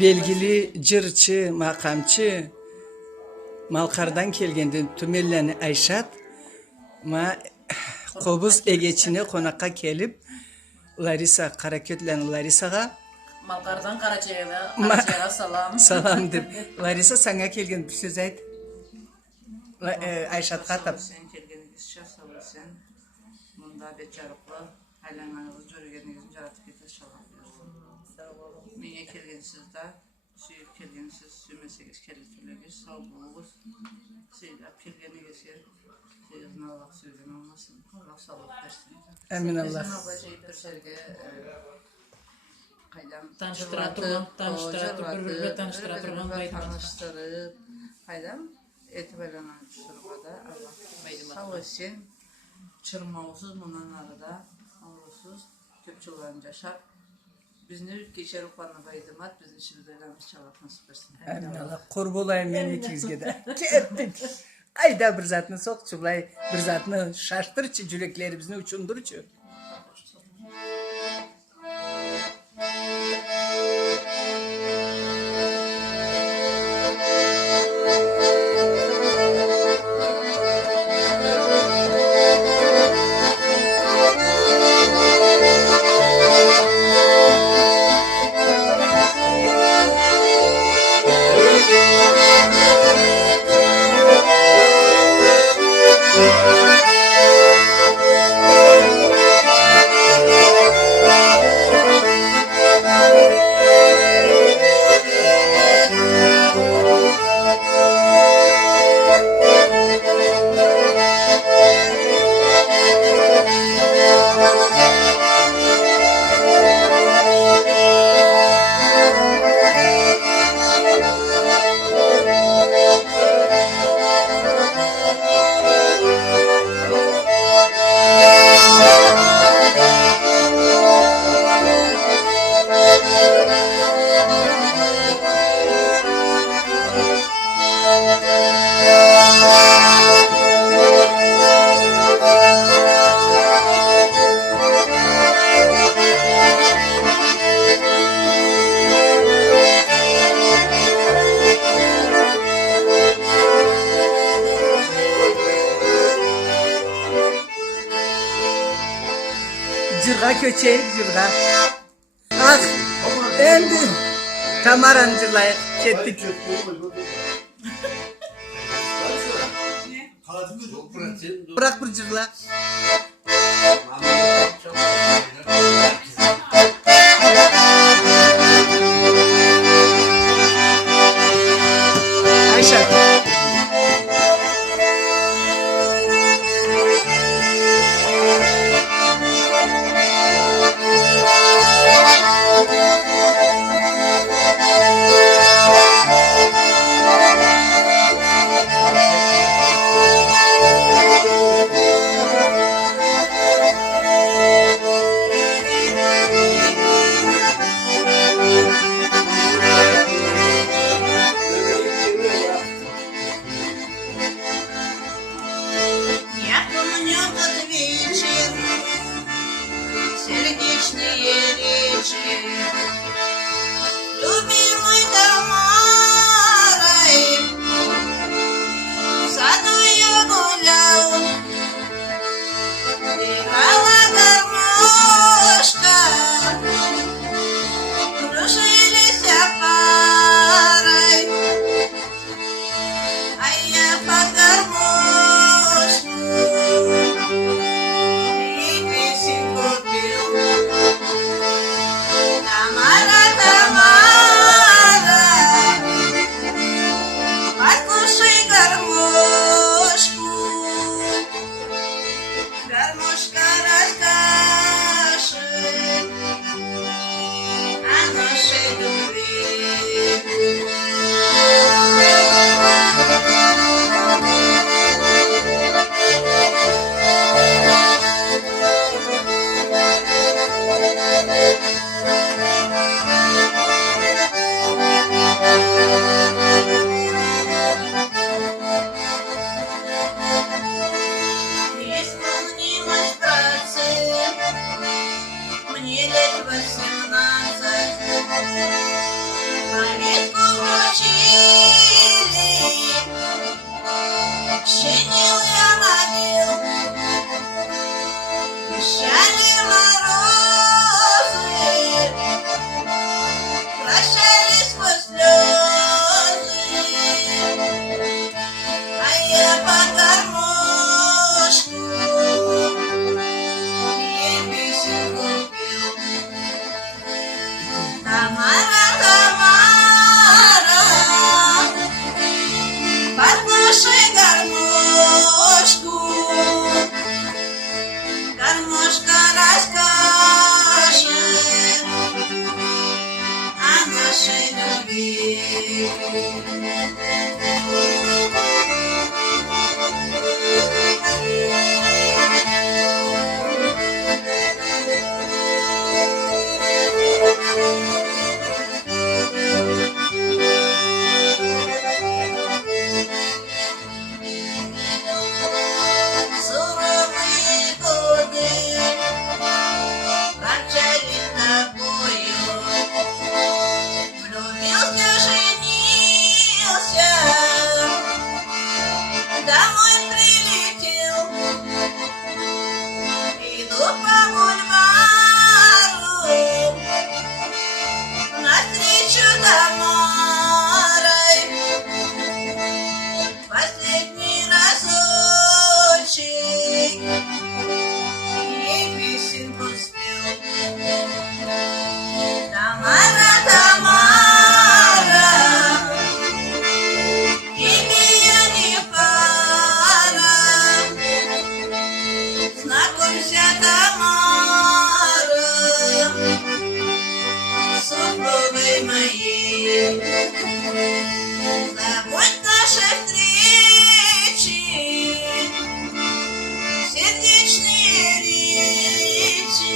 belgili cırçı, makamçı, Malkar'dan kelgenden Tümelleni Ayşat, ma Kobuz Egeçine konakka kelip, Larisa, Karakötlen Larisa'ga, Malkar'dan Karaçay'a salam. salam dip. Larisa sana kelgen bir söz ayt. Ayşat'a tap. Sen kelgeniz sağ olasın. Bunda beçarıqlı aylanmanızı görgenizin jaratıp kete şalan versin. Sağ olun. Mene kelgensizde, suyup kelgensiz, sümeseniz kelletürlegiz, sağ olunuz. Seylap kelgeniz Seyizin Allah sözün olmasın. Allah sağlık versin. Emin Allah. Bizim ablacayı bir serge qaydam Tanıştıra bir tanıştıra turgan baydım. Tanıştırıp qaydam etibarlanan sırğada Allah sağ olsun. Çırmausuz bundan arada Allahsız köpçülerin yaşar. Bizni geçer upanı baydımat bizni şiirlerimiz çalak nasip etsin. Emin Allah. Kurbulayım ben ikizge de. Kettik. Ayda bir zatını sokçulay, bir zatını şaştırçı, yüreklerimizni uçundurçu. Cırga köçeyip cırga. Ah, endi Tamaran cırlayıp kettik. Bırak bir cırla. Ayşe. Суровые годы промчались тобою. Влюбился, женился, домой прилетел. Иду по бульвару навстречу Тамарой. Последний разочек ей песенку спел. Тамара, Тамара, тебе я не пара. Знакомься, Тамара, с супругой моей. Забудь наши встречи, сердечные речи.